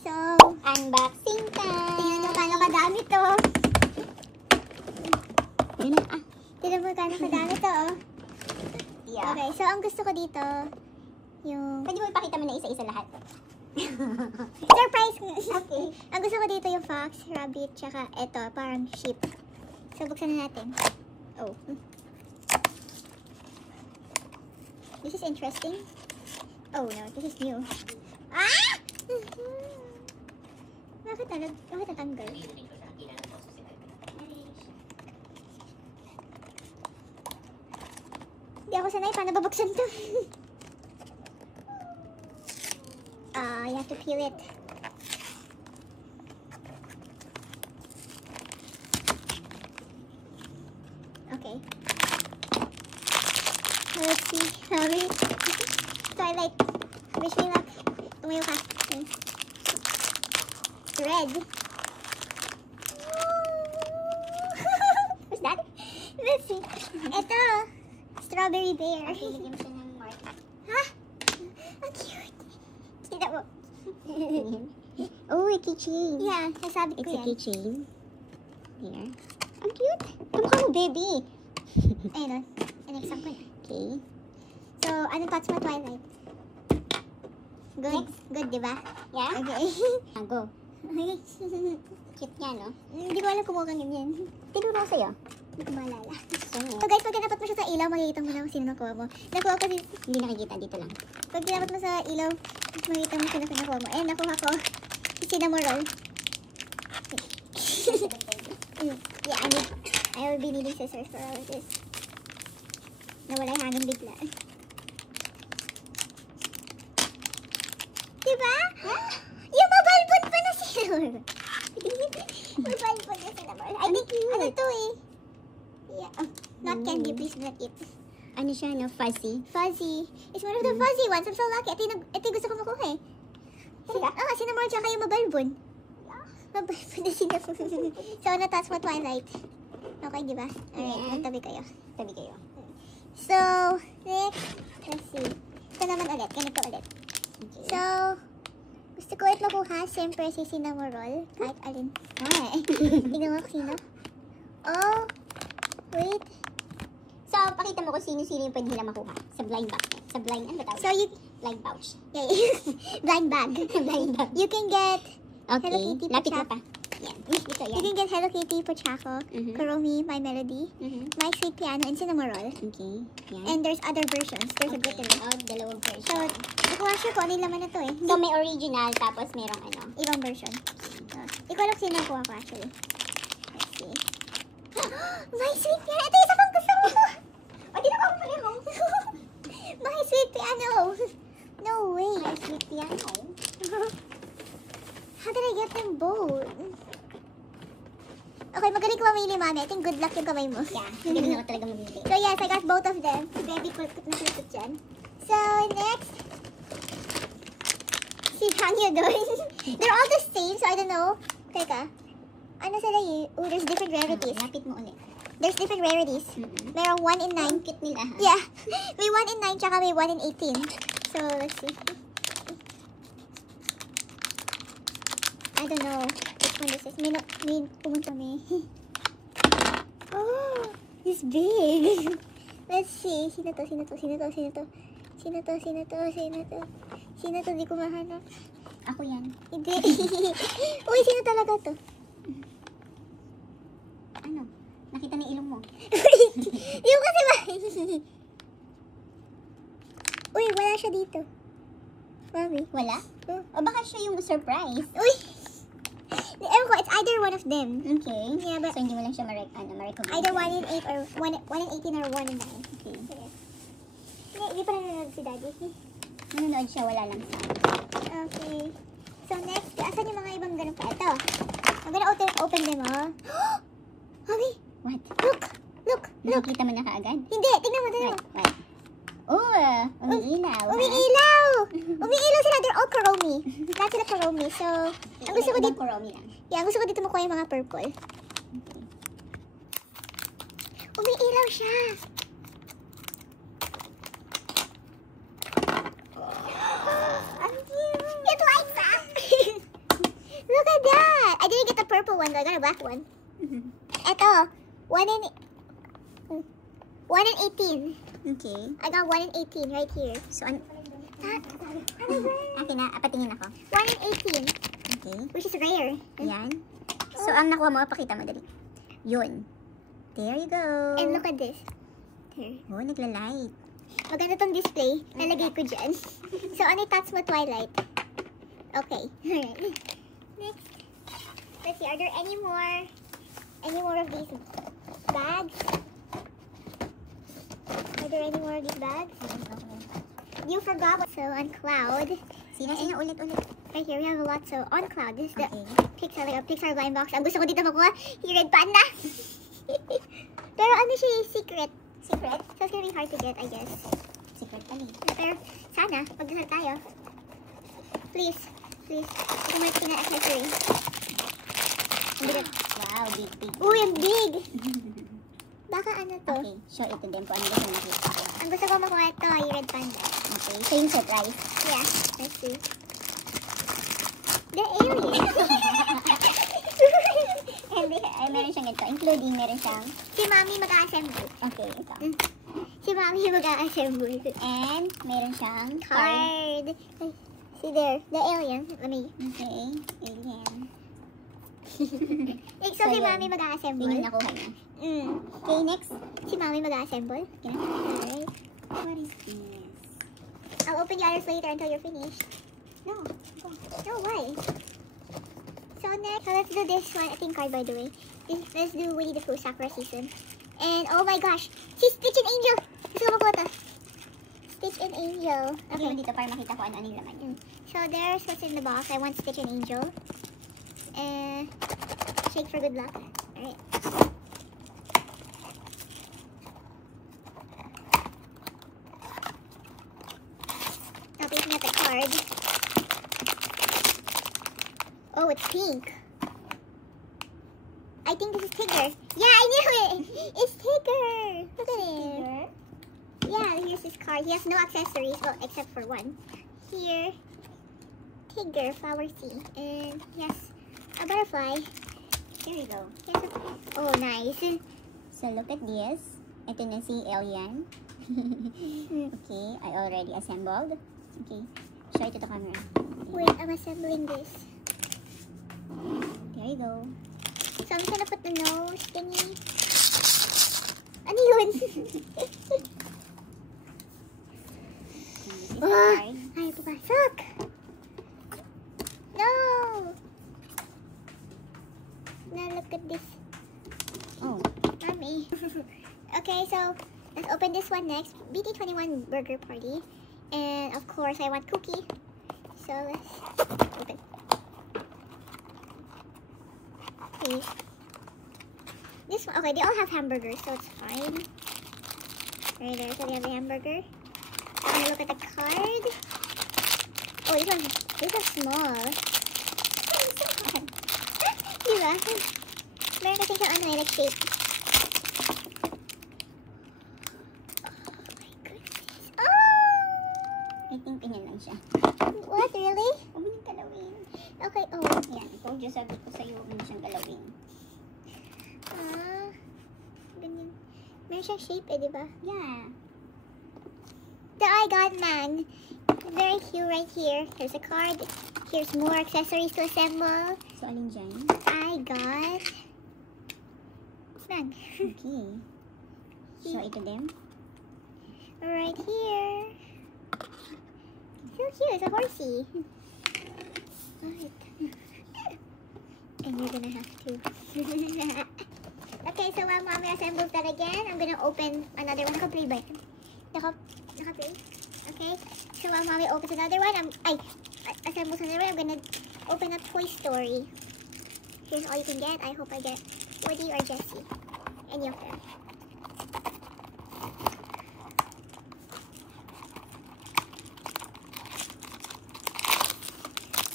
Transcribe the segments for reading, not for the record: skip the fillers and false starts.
So, unboxing time. tingnan nyo kano kadami to. Tingnan mo kano kadami to, oh. Yeah. Okay, so ang gusto ko dito, yung... Pwede mo ipakita mo na isa-isa lahat. Surprise! Okay. Ang gusto ko dito yung fox, rabbit, tsaka eto, parang sheep. So, buksan na natin. Oh. This is interesting. Oh no, this is new. Ah! Bakit natanggal? Hindi ako sanay, paano babuksan to? You have to peel it. Okay. Let's see. Hurry. Twilight. Wish me luck. Tumayo ka. Red. What's that? Let's see. Ito. Strawberry bear. Okay, lagyan mo siya ng mark. Ha? Ang cute. Kita mo. Oh, a keychain. Yeah, nasabi ko It's a yan. keychain. Here. Ang cute. Kamukha mo, baby. Ayun o. Inexam ko na. Okay. So, anong thoughts mo, Twilight? Good. Next. Good, di ba? Yeah? Okay. Go. Cute niya, no? Hindi ko alam kung mukhang ganyan. Tinuro ko sa'yo. Hindi ko maalala. So, So guys, pag kinapat mo siya sa ilaw, makikita mo na kung sino nakuha mo. Nakuha ko din. hindi nakikita dito lang. Pag kinapat mo sa ilaw, makikita mo sino nakuha mo. Eh, nakuha ko. Si Cinnamon Roll. Yeah, I will be needing scissors for all of this. Nawala yung hangin bigla. Diba? Yung mabalbon pa na Cinnamon. Mabalbon na Cinnamon. I think, ano to eh? Yeah. Oh, not candy, please not eat. Ano siya, no? Fuzzy. Fuzzy. It's one of the fuzzy ones. I'm so lucky. Ito yung gusto ko makuha eh. Cinnamon tsaka yung mabalbon. Mabalbon na Cinnamon. So, natas mo, Twilight. Okay, di ba? Alright, Yeah. magtabi kayo. Tabi kayo. So, next, let's see. Ito naman ulit. Ganito ulit. Okay. So, gusto ko ulit makuha. Siyempre, si Cinnamon Roll. Kahit alin. Tingnan mo kung sino. Oh, wait. So, pakita mo kung sino-sino yung pwede nila makuha sa blind box. Sa blind, ano ba tawag? So, you... Blind pouch. Yeah, blind bag. Blind bag. You can get... Okay. Hello Kitty Lapit mo Pochako. pa. Yan. Dito, You yan. can get Hello Kitty, Pochako, Mhm. Kuromi, My Melody, Mhm. My Sweet Piano, and Cinnamon Roll. Okay. Yan. And there's other versions. There's a okay. bit Oh, dalawang So, version. hindi ko nga sure kung ano yung laman na to eh. So, may original, tapos merong ano. Ibang version. Hindi ko alam sino nakuha ko actually. Let's see. My Sweet Piano! Ito yung isa pang gusto mo! O, di na ko pareho. My Sweet Piano! No way! My sweet piano. How did I get them both? Okay, magaling ko mamili, Mami. I think good luck yung kamay mo. Yeah. Hindi na ako talaga mamili. So yes, I got both of them. Si Baby kulkut na kulkut dyan. So next, si Hangyo doon. They're all the same, so I don't know. Teka, ano sila eh? Oh, there's different rarities. Lapit mo ulit. There's different rarities. Mhm. Merong 1 in 9. Ang cute nila, ha? Yeah, may 1 in 9 tsaka may 1 in 18. So let's see. I don't know which one this is. May pumunta may. Oh, it's big. Let's see. Sino to? Sino to? Sino to? Sino to? Sino to? Sino to? Sino to? Sino to? Di ko mahanap. Ako yan. Hindi. Uy, sino talaga to? Ano? Nakita na ilong mo. Yung kasi ba? Uy, wala siya dito. Mami. Wala? Oh. O baka siya yung surprise. Uy! Ewan ko, it's either one of them. Okay. Yeah, but So, hindi mo lang siya ma-recognize. either 1 in 8 or 1 in 18 or 1 in 9. Okay. Sige. Hindi pa nanonood si Daddy. Nanonood siya, wala lang sound. Okay. So next, asan yung mga ibang ganun pa? Ito. I'm gonna open them all. Mami, What? look! Look! Look! Nakikita mo na kaagad? Hindi, tingnan mo, tingnan mo. What? Oh, umiilaw. ha? Umiilaw! Umiilaw sila. They're all Kuromi. Lahat sila Kuromi. So, ang gusto ko Ibang dito, Kuromi lang. yeah, gusto ko dito makuha yung mga purple. Umiilaw siya. It lights up. one, but I got a black one. Eto, 1 in 18. Okay. I got 1 in 18 right here. So, ano ba? Akin na, patingin ako. 1 in 18, Okay. which is rare. Yan. So, ang nakuha mo, pakita mo dali. Yun. There you go. And look at this. There. Oh, nagla-light. Maganda tong display. Nalagay ko dyan. So, ano yung touch mo, Twilight? Okay. Alright. Next. Let's see, are there any more of these bags? Are there any more of these bags? You forgot. So, on Cloud. Sino ulit. Right here, we have a lot. So, on Cloud, this is the Okay. Pixar, like a Pixar blind box. Ang gusto ko dito makuha, yung Red Panda. Pero ano siya, secret. Secret? So, it's gonna be hard to get, I guess. Secret pa rin. Pero, sana, magdasal tayo. Please. Ito mo yung accessory. Ang bigat. Wow, big. Uy, ang big! Baka ano to? Okay, show it to them kung ano gusto mo makita. Ang gusto ko makuha ito, yung Red Panda. Okay, so yung surprise. Yeah, let's see. The alien! And meron siyang ganito, including meron siyang, Si Mami mag-a-assemble. okay, ito. Si Mami mag-a-assemble. And meron siyang Card. Ay, see there, the alien. Let me. Okay, alien. So, si yan. Mami mag-a-assemble. Yun yung nakuha niya. Okay, next. Si Mami mag-a-assemble. Okay. Alright. What is this? I'll open the others later until you're finished. No. No, why? So next, let's do this one. I think card, by the way. Let's do Winnie the Pooh Sakura season. And oh my gosh, si Stitch and Angel. Gusto ko makuha to. Stitch and Angel. Okay, dito para makita ko ano yung laman niya. So there's what's in the box. I want Stitch and Angel. And shake for good luck. Alright. Now looking at the card. Oh, it's pink. I think this is Tigger. Yeah, I knew it. It's Tigger. Look at it. Yeah, here's his card. He has no accessories, well, except for one. Here, Tigger, flower C. And yes, a butterfly. Here we go. Oh, nice. So look at this. Ito na si Alien. Okay, I already assembled. Okay, show it to the camera. Wait, I'm assembling this. There you go. So I'm gonna put the nose thingy. Ano yun? This is the Ah, card. ay, papasok. No! Now look at this. Oh, Mommy. Okay, so let's open this one next. BT21 Burger Party. And of course, I want cookie. So let's open. Please. This one, okay, they all have hamburgers, so it's fine. Right there, so they have the hamburger. I'm gonna look at the card. Oh, these are small. Diba? Meron kasi siyang ano, like shape. I think ganyan lang siya. What? Really? Huwag mo niyang galawin. Okay, oh. Yan, ikaw Diyos sabi ko sa'yo, huwag mo niya siyang galawin. Ganyan. Meron siyang shape eh, di ba? Yeah. The I got man. Very cute right here. Here's a card. Here's more accessories to assemble. So, alin dyan? I got... man. Okay. Show it to them. Right here. So cute. It's a horsey. Right. And you're gonna have to. Okay, so while Mommy assembles that again, I'm gonna open another one. Naka-play ba? Naka-play? Okay. So while Mommy opens another one, assembles another one, I'm gonna open up Toy Story. Here's all you can get. I hope I get Woody or Jessie. Any of them.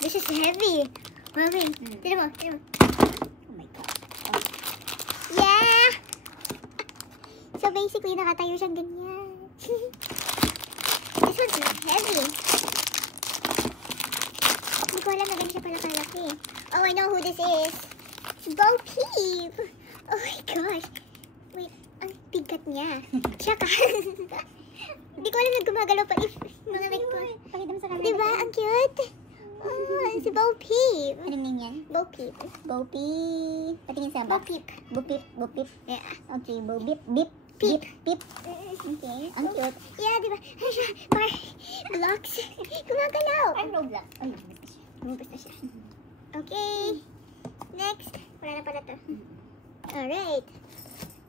This is heavy. Mommy, tira mo. Oh my God. Oh. Yeah! So basically, nakatayo siyang ganyan. This one's heavy. Hindi ko alam na ganyan siya pala kalaki. Oh, I know who this is. It's Bo Peep! Oh my gosh. Wait, ang bigat niya. Tsaka, hindi ko alam na gumagalaw pa if mga leg ko. Pakita mo sa camera. Diba? Ang cute. Oh, si Bo Peep. Anong name yan? Bo Peep. Bo Peep. Patingin sa Bo box. Peep. Bo Peep. Bo Peep. Yeah. Okay, Bo Beep. Beep. Peep. Beep. Okay, ang cute. Yeah, diba? Ano siya? Par blocks. Gumagalaw. Ang Roblox. Ay, lumabas na siya. Okay. Next. Wala na pala to. Alright.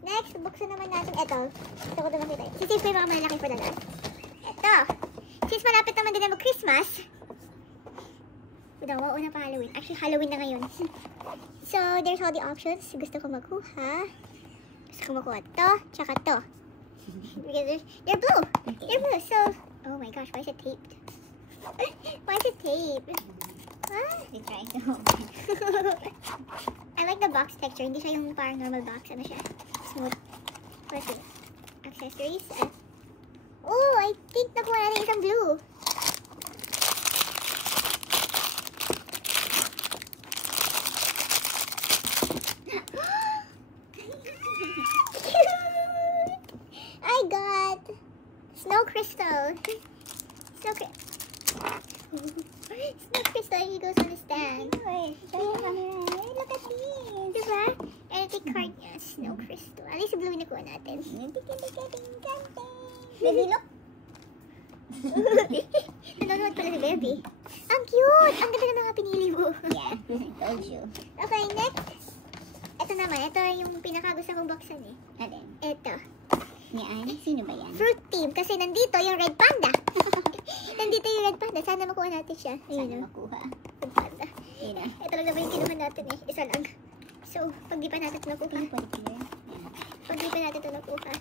Next, buksan naman natin. Ito. Gusto ko ito makita. Sisave ko yung mga malaki for the last. Ito. Since malapit naman din na mag-Christmas. Una pa Halloween. Actually, Halloween na ngayon. So, there's all the options. Gusto ko makuha. Gusto ko makuha to. Tsaka to. Because they're blue. They're blue. So, oh my gosh, why is it taped? Why is it taped? What? We trying to open. I like the box texture. Hindi siya yung parang normal box. Ano siya? Smooth. Let's see. Accessories. Oh, I think nakuha natin isang blue. I got snow crystal. Snow crystal, he goes on the stand. Wait, show your camera. Hey, look at this. Diba? Electric card niya, snow crystal. At least blue nakuha natin. Baby, look. Nanonood pala si Baby. Ang cute! Ang ganda ng mga pinili mo. Yeah, told you. Okay, next. Ito naman. Ito yung pinakagusto kong buksan eh. Alin? Ito. Yan? Sino ba yan? Fruit Team. Kasi nandito yung Red Panda. Nandito yung Red Panda. Sana makuha natin siya. Sana Ayun, oh. makuha. Red Panda. Yun na. Ito lang naman yung kinuha natin eh. Isa lang. So, pag di pa natin ito nakuha. Pin, put it here. Pag di pa natin ito nakuha.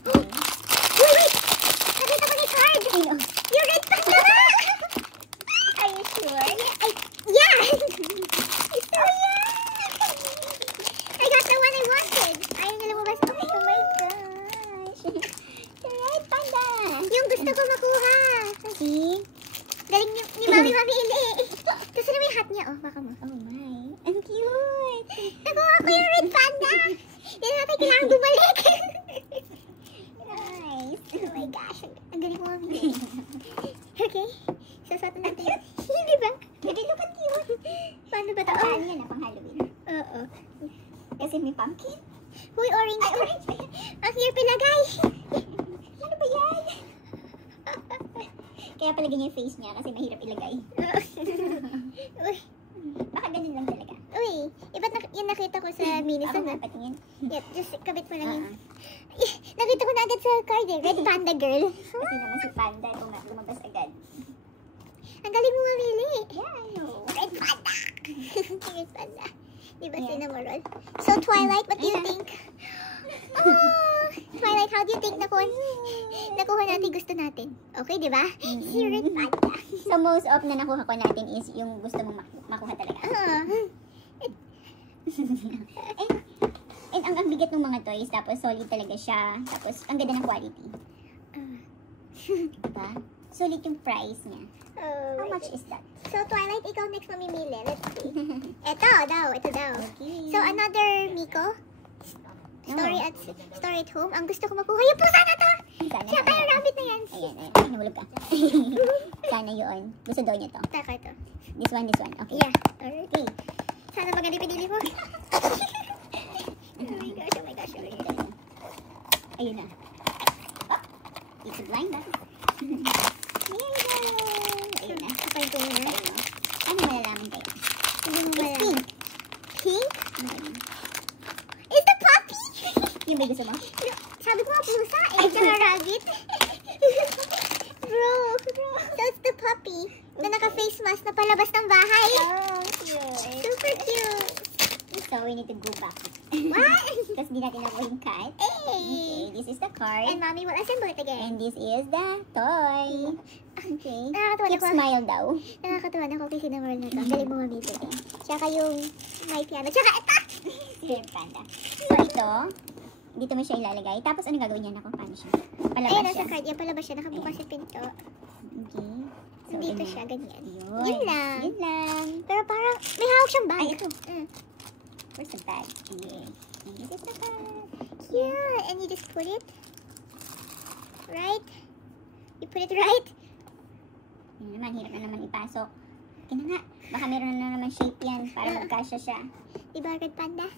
Okay. Wait! Nakita ko na yung card! Sino? Yung Red Panda na! Are you sure? Yeah! So, yeah! I got the one I wanted. Ayaw na lumabas. Oh my gosh. The right panda. Yung gusto ko makuha. See? Galing ni Mami mamili. Kasi na may hat niya. Oh, baka mo. Oh my. Ang cute. Nakuha ko yung Red Panda. Hindi natin kailangan bumalik. Nice. Oh my gosh. Ang galing mo mamili. Okay. Sasuotin natin yun. Hindi ba? Baby, look at cute. Paano ba ito? Pang yan na, pang Halloween. Oo. Kasi may pumpkin. Huy, orange. Ay, orange pa yan. Ang hirap ilagay. Ano ba yan? Kaya pala ganyan yung face niya kasi mahirap ilagay. Uy. Baka ganun lang talaga. Uy. Iba't yung nakita ko sa minis. Ako nga patingin. Yep, just kabit mo lang yun. Nakita ko na agad sa card eh. Red Panda girl. Kasi naman si Panda lumabas agad. Ang galing mo mamili. Yeah, I know. Red Panda. Red Panda. Diba Yeah. Cinnamoroll? So Twilight, what do you Yeah. think? Oh, Twilight, how do you think nakuha natin gusto natin? Okay, diba? Si Red Panda. So most of na nakuha ko natin is yung gusto mong makuha talaga. And ang bigat ng mga toys, tapos solid talaga siya. Tapos ang ganda ng quality. Diba? Solid yung price niya. How much is that? So Twilight, ikaw next mamimili. Let's see. Ito daw. Okay. So another Miko. Story at home. Ang gusto ko makuha yung pusa na to. Sana. Tsaka yung rabbit na yan. Ayan, ayan. Ay, nahulog ka. Sana yun. Gusto daw niya to. Taka ito. This one. Okay. Yeah. Alright. Sana maganda pinili mo. Oh my gosh. Ayun na. Oh, it's a blind box. Ayun na. Kapal ko muna. Ayun na. Ano malalaman kayo? Hindi mo It's malaman. pink. Pink? Ayun. Is the puppy? Yung ba gusto mo? Sabi ko nga pusa eh. Tsaka rabbit. Bro. So it's the puppy na naka-face mask na palabas ng bahay. Oh, cute. Super cute. So, we need to go back. What? Kasi di natin nakuha yung cat. Hey. Okay, this is the card. And mommy will assemble it again. And this is the toy. Okay. Nakakatuwa Keep na ko. smile daw. Nakakatuwa na ko kasi naman na to. Galing mo mamili. Tsaka yung my piano. Tsaka ito. Spirit Panda. So, ito, dito mo siya ilalagay. Tapos, ano gagawin niya? Naku, paano siya? Palabas Ayun, siya. nasa card. Yan, palabas siya. Nakabukas yung pinto. Okay. So, Dito ganyan. siya, ganyan. Yun. Yun lang. Yun lang. Pero parang may hawak siyang bag. Ay, ito. Mm. Where's the bag? Yay. And this is the bag. Yeah, and you just put it right. You put it right. Yun naman, hirap na naman ipasok. Okay na nga. Baka meron na naman shape yan para magkasya siya. Diba, Red Panda?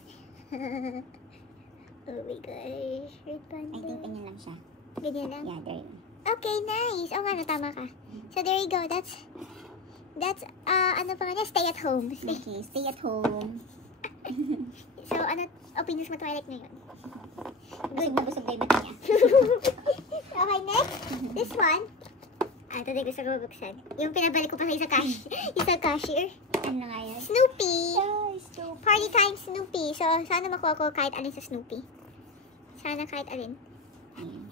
Oh my gosh, Red Panda. I think ganyan lang siya. Ganyan lang? Yeah, there. Okay, nice. Oh, ano, tama ka. So, there you go. That's, ano pa kanya? Stay at home. Okay, stay at home. So, ano, opinions mo, Twilight, ngayon? Busog na busog na yung mata niya. Okay, next. This one. Ito din gusto ko mabuksan. Yung pinabalik ko pa sa isang cashier. Ano na nga yan? Snoopy! Ay, stop. Party time Snoopy. So, sana makuha ko kahit alin sa Snoopy. Sana kahit alin. Ayan.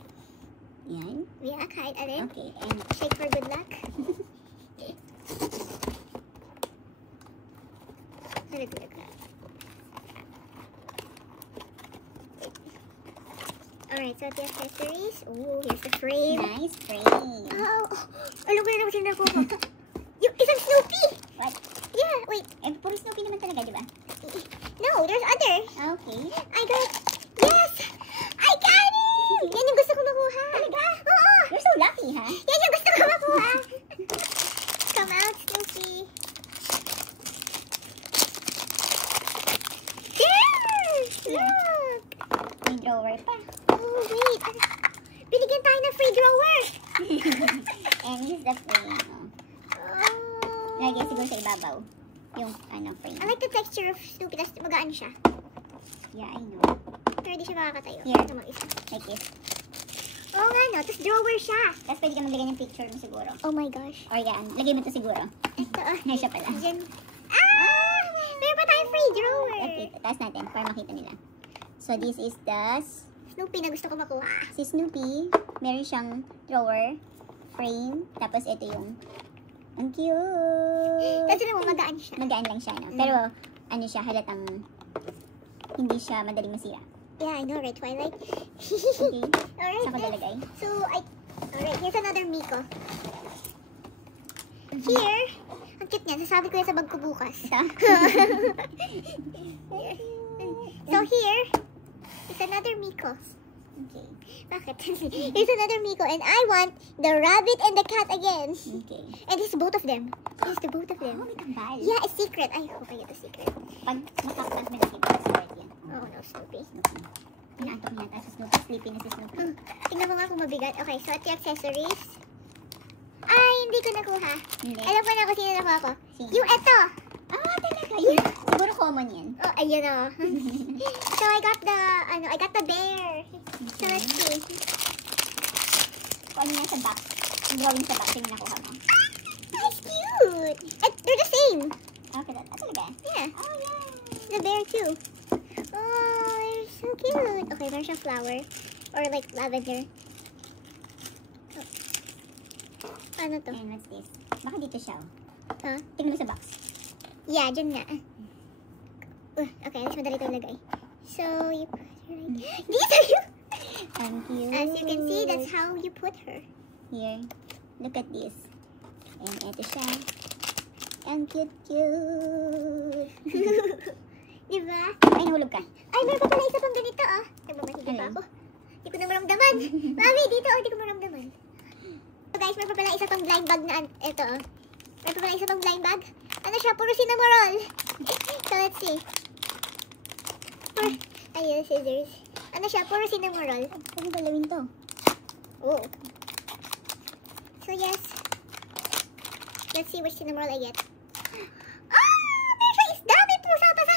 Yan. Yeah, kahit alin. Okay, and Shake for good luck. Alright, so the accessories. Oh, here's the frame. nice frame. Oh, alam ko na naman sinakuha ko. Yung isang Snoopy! What? Yeah, wait. Eh, puro Snoopy naman talaga, di ba? No, there's other. Okay. I got, yes! I got it! Yan yung gusto ko makuha. Talaga? Oo! You're so lucky, ha? Yan yung gusto ko makuha. Come out, Snoopy. There! Look! May drawer pa. Oh, wait. Binigyan tayo ng free drawer. And here's the frame. Oh. Lagyan siguro sa ibabaw. Yung, frame. I like the texture of Snoopy. Tapos magaan siya. Yeah, I know. Pero di siya makakatayo. Here. Ito mag-isa. Like this. Oo nga, no? Tapos drawer siya. Tapos pwede ka maglagay ng picture mo siguro. Oh my gosh. Or yan, lagay mo to siguro. Ito. Ngayon siya pala. Diyan. Ah! Meron pa tayong free drawer. Okay, taas natin para makita nila. So, this is the Snoopy na gusto ko makuha. si Snoopy. Meron siyang drawer, frame, tapos ito yung ang cute. Tapos mo, magaan siya. Magaan lang siya, no? Pero, ano siya, halatang hindi siya madaling masira. Yeah, I know, right, Twilight? Okay. Alright, Saan ko lalagay? so, alright, here's another Miko. Here, ang cute niyan. Sasabi ko yan sa bag ko bukas. Ito? So, here, is another Miko. Okay. Bakit? Here's another Miko, and I want the rabbit and the cat again. Okay. And it's both of them. It's the both of Oh, them. may kambal. Yeah, it's secret. I hope I get the secret. Pag makapag malaki pa sa word yan. Oh, no, Snoopy. Snoopy. Pinaantok niya tayo sa Snoopy. Sleepy na si Snoopy. Tingnan mo nga kung mabigat. Okay, so at yung accessories. Ay, hindi ko nakuha. Hindi. Alam ko na kung sino nakuha ko. Sino? Yung eto. Ah, talaga yun. Siguro common yan. Oh, ayun oh. So I got the bear. So let's see. Kung ano yan sa box. Yung drawing sa box yung nakuha mo. That's cute. And they're the same. Okay, talaga. Yeah. Oh, yeah. The bear too. Oh, they're so cute. Okay, there's a flower. Or like lavender. Oh. Ano to? And what's this? Baka dito siya. Oh. Huh? Tingnan mo sa box. Yeah, dyan nga. Okay, let's madali ito ilagay. So, you put her right. These are you! Thank you. As you can see, that's how you put her. Here. Look at this. And ito siya. Ang cute-cute. Diba? Ay, nahulog ka. Ay, meron pa pala isa pang ganito, ah. Nagmamahiga pa Alin? ako. Hindi ko na maramdaman. Mami, dito, oh, hindi ko maramdaman. So guys, meron pa pala isa pang blind bag na, ito, oh. Meron pa pala isa pang blind bag. Ano siya? Puro cinnamoroll. So, let's see. Ayun, scissors. Ano siya? Puro cinnamoroll. Ano galawin to? Oh. So, yes. Let's see which cinnamoroll I get. Ah! Meron siya isda! May pusa pa sa...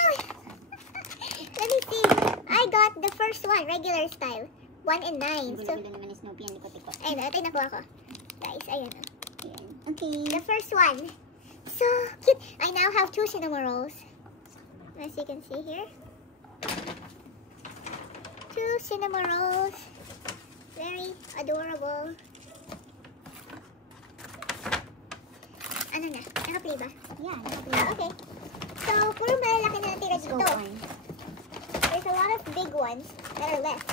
Let me see. I got the first one, regular style. 1 and 9. So, Gulo-gulo naman ni Snoopy ang likot-likot. ayun, ito yung nakuha ko. Guys, ayun. Ayan. Okay. The first one. So cute. I now have 2 cinnamorolls. As you can see here. 2 cinnamorolls. Very adorable. Ano na? Naka-play ba? Yeah, Okay. So, puro malalaki na natira let's go dito. on. There's a lot of big ones that are left.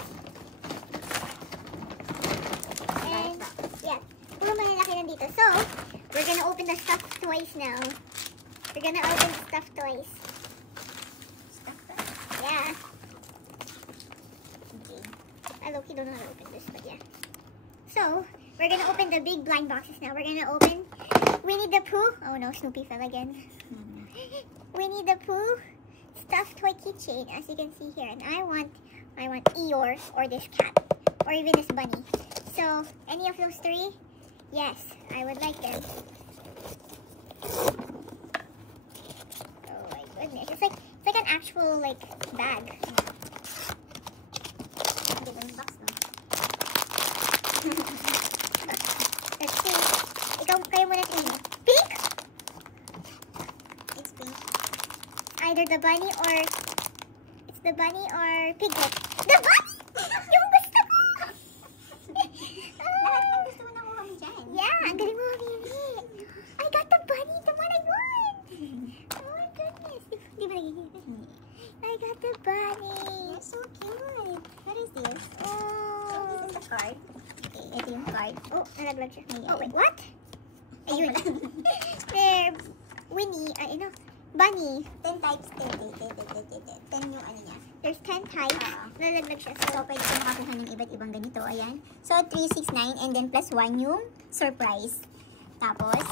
And, yeah. Puro malalaki na dito. So, we're gonna open the stuffed toys now. We're gonna open stuffed toys. Stuffed toys. Yeah. Okay. I low-key don't know how to open this, but yeah. So, we're gonna open the big blind boxes now. We're gonna open Winnie the Pooh. Oh no, Snoopy fell again. Winnie the Pooh stuffed toy keychain, as you can see here. And I want Eeyore or this cat or even this bunny. So, any of those three? Yes, I would like them. Oh my goodness. It's like an actual like bag. Hindi ba yung box, no? Let's see. Kayo muna tingin. Pink? It's pink. Either the bunny or... It's the bunny or Piglet. The bunny! Yung gusto ko! Lahat ng gusto mo nakuha mo dyan. Yeah, ang galing mo mamili. I got the bunny, the one I want. Oh my goodness. Di ba nagiging? I got the bunny. You're so cute. What is this? Oh. This is the card. Okay, ito yung card. Oh, nalaglag siya. Ayan. Oh, wait, what? Ayun. Ayun. There, Winnie, bunny. 10 types. 10 yung ano niya. There's 10 types. Nalaglag siya. So, pwede ko makakuha ng iba't ibang ganito. Ayan. So, 369 and then plus 1 yung surprise. Tapos,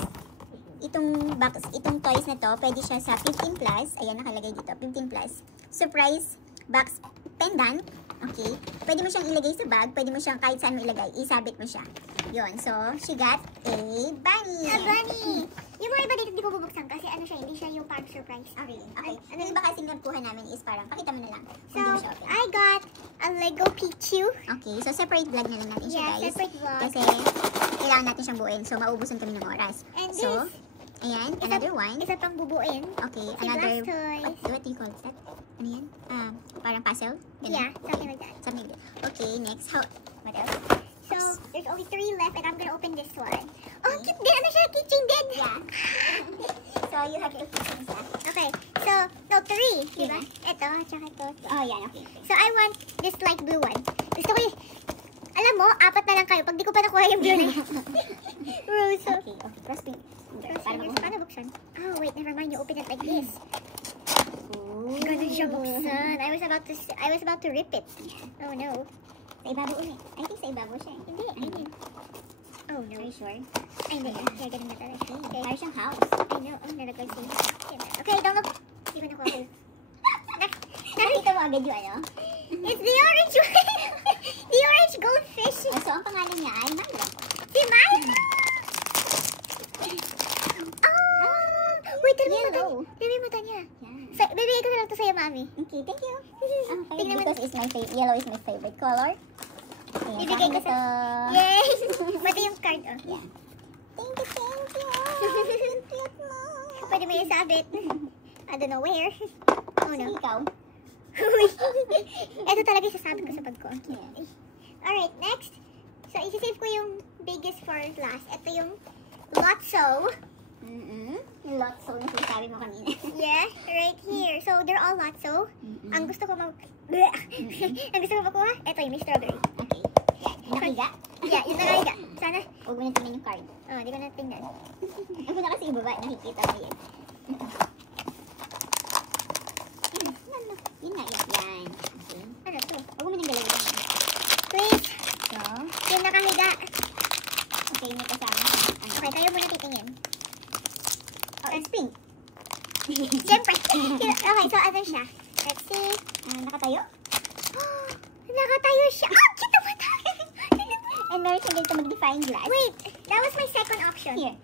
itong toys na to, pwede siya sa 15 plus. Ayan, nakalagay dito. 15 plus. Surprise box pendant. Okay. Pwede mo siyang ilagay sa bag. Pwede mo siyang kahit saan mo ilagay. Isabit mo siya. Yun. So, she got a bunny. A bunny! Yung mga iba dito, di ko bubuksan kasi ano siya, hindi siya yung parang surprise. Ah, really? Okay. Ano yung baka sinapuhan namin is parang, pakita mo na lang. So, Hindi mo siya open. I got a Lego Pichu. Okay. So, separate vlog na lang natin siya, Yeah, guys. separate vlog. Kasi, kailangan natin siyang buuin. So, mauubusan kami ng oras. And So, ayan. Another one. Isa pang bubuin. Okay. Si Another. Blastoise. What do you call that? Ano yan? Parang puzzle? Ganun? Yeah, something like that. Something like that. Okay. Next. What else? So, there's only 3 left and I'm gonna open this one. Oh, cute din! Ano siya? Keychain din! Yeah. So, you have to fix this up. Okay, so, no, 3. Diba? Yeah. Ito, tsaka ito. Oh, yan. Okay. So, I want this light blue one. Gusto ko alam mo, 4 na lang kayo. Pag di ko pa nakuha yung blue na yun. Rose. Okay. Okay. Cross fingers. Paano buksan? Oh, wait, never mind. You open it like this. Ooh. Ganun siya buksan. I was about to rip it. Oh, no. Sa ibabaw ulit. I think sa ibabaw siya. Hindi, ayun. Oh, no. Are you sure? Ay, hindi. Kaya ganun na talaga. Okay. Parang siyang house. I know. Oh, nalagay siya. Okay, don't look. Hindi ko nakuha ko. Nakita mo agad yung ano? It's the orange one. The orange goldfish. Oh, so, ang pangalan niya ay Milo. Si Milo! Oh! Wait, tignan mo mata niya. Yellow. Tignan mo mata niya. Yeah. Bibigay ko na lang to sa'yo, Mami. Okay, thank you. Okay, Tingnan mo. because yellow is my favorite color. Ayan, Bibigay ko sa akin ito. Yay! Mati yung card, oh. Yeah. Thank you, thank you. Cute mo. Pwede mo isabit. I don't know where. Oh, no. Sige, ikaw. Ito talaga isasabi ko sa bag ko. Yeah. Alright, next. So, isisave ko yung biggest for last. Ito yung Lotso. Lotso na sinasabi mo kanina. Yeah, right here. So, they're all Lotso. Ang gusto ko ang gusto ko makuha, ito yung may strawberry. Okay. Nakahiga? Yeah, yung nakahiga. Sana, Huwag mo na tingnan yung card. oh, di ko na tingnan. Ako na kasi ibaba, nakikita mo yan. Yun nga, yan. Okay. Ano to? Huwag mo nang galawin. Please, So, yung nakahiga. okay, may kasama sa ano. Okay, kayo muna titingin. Oh, it's pink. Siyempre. Okay, so ano siya? Let's see. Nakatayo. Nakatayo siya. Ah, cute naman tayo. And meron siya dito mag-define glass. Wait, that was my second option. Here.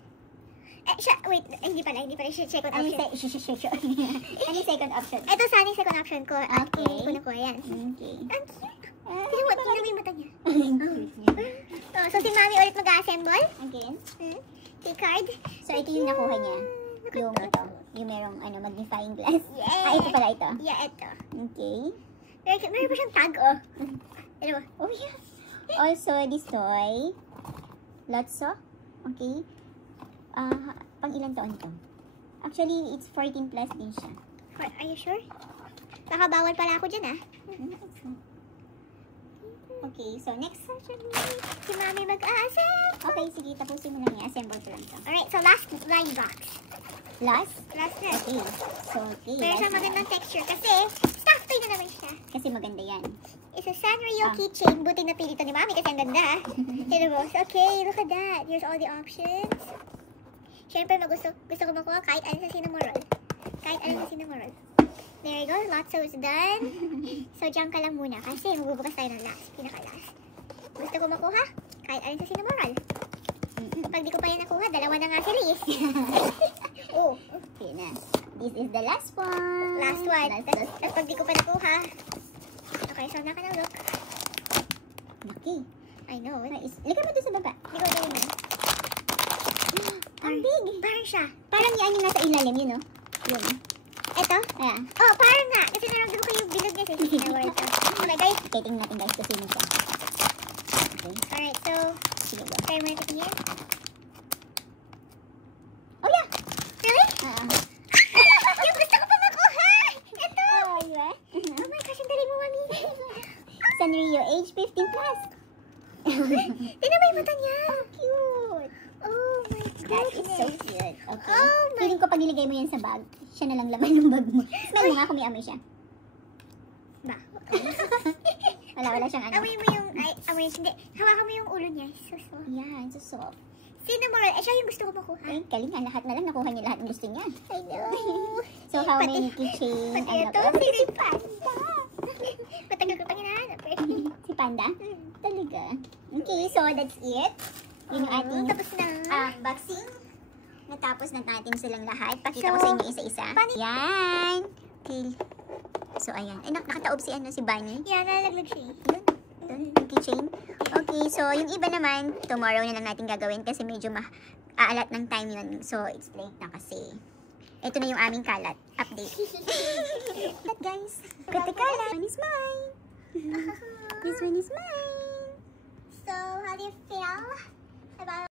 Wait, hindi pala siya second Ano option. yung second option? Ito sana yung second option ko. At Okay. hindi ko nakuha yan. Okay. Ang cute. Tingnan mo yung mata niya. Oh, so si Mami ulit mag-assemble. Again. Key card. So, ito yung nakuha niya. Yung ito. Yung merong mag-define glass. Yeah. Ito pala ito. Yeah, ito. Okay. Meron pa siyang tag, oh. Ano ba? Oh, yeah. Also, this toy. Lotso. Okay. Pang ilang taon ito? Actually, it's 14 plus din siya. Are you sure? Baka bawal pala ako dyan, ah. Okay, so next session. Si Mami mag-assemble. Okay, sige, tapusin mo lang i-assemble ko lang ito. Alright, so last blind box. Last? Last na. Okay. So, okay. Pero siya last na. magandang texture kasi stuffed toy na naman siya. Kasi maganda yan. It's a Sanrio keychain. Buti napili ito ni Mami kasi ang ganda. Tignan mo. So, okay, look at that. Here's all the options. Siyempre, gusto ko makuha kahit ano sa cinnamon roll. Kahit ano sa cinnamon roll. There you go. Lotso is done. So, dyan ka lang muna kasi magbubukas tayo ng last. Pinaka-last. Gusto ko makuha kahit ano sa cinnamon roll. Pag di ko pa yan nakuha, dalawa na nga si Liz. Oh. Okay na. This is the last one. Last one. Last. Tapos pag di ko pa nakuha. Okay, so naka na look. Laki. I know. Lika mo doon sa baba. Di ko doon na. Ang big. Parang siya. Parang yan yung nasa ilalim yun, no? Yun. Ito? Ayan. Oh, parang nga. Kasi naramdaman ko yung bilog niya. Okay, guys. Okay, tingnan natin guys kung sino siya. Okay. Alright, so, Sige ba? try mo natin yan. Oh, yeah! Really? Yung gusto ko pa makuha! Ito! Oh, yeah. Oh my gosh, ang dali mo, Mami. Sanrio, age 15 plus. Tignan mo yung mata niya. Cute. Oh my That is so goodness. cute. Okay. Oh my- Feeling ko pag nilagay mo yan sa bag, siya na lang laman ng bag mo. Smell mo nga kung may amoy siya. Ba? Wala siyang ano. Amoy mo yung, amoy, hindi. Hawakan mo yung ulo niya. So soft. Yeah, it's so soft. Cinnamon roll. Siya yung gusto ko makuha. Ay, galing nga. Lahat na lang nakuha niya lahat ng gusto niya. I know. So, how Pati- many keychain? Pati ang ito, nakuha? si Panda. Matagal ko pang hinahanap eh. Si Panda? Talaga. Okay, so that's it. Yun yung ating Tapos na. unboxing. Natapos na natin silang lahat. Pakita So, ko sa inyo isa-isa. paano- Yan. Okay. So, ayan. Ay, nakataob si Bunny. Yan, nalaglag siya. Yun. Doon, yung keychain. Okay, so yung iba naman, tomorrow na lang natin gagawin kasi medyo aalat ng time yun. So, it's late na kasi. Ito na yung aming kalat. Update. But guys, got the kalat. This one is mine. This one is mine. So, how do you feel about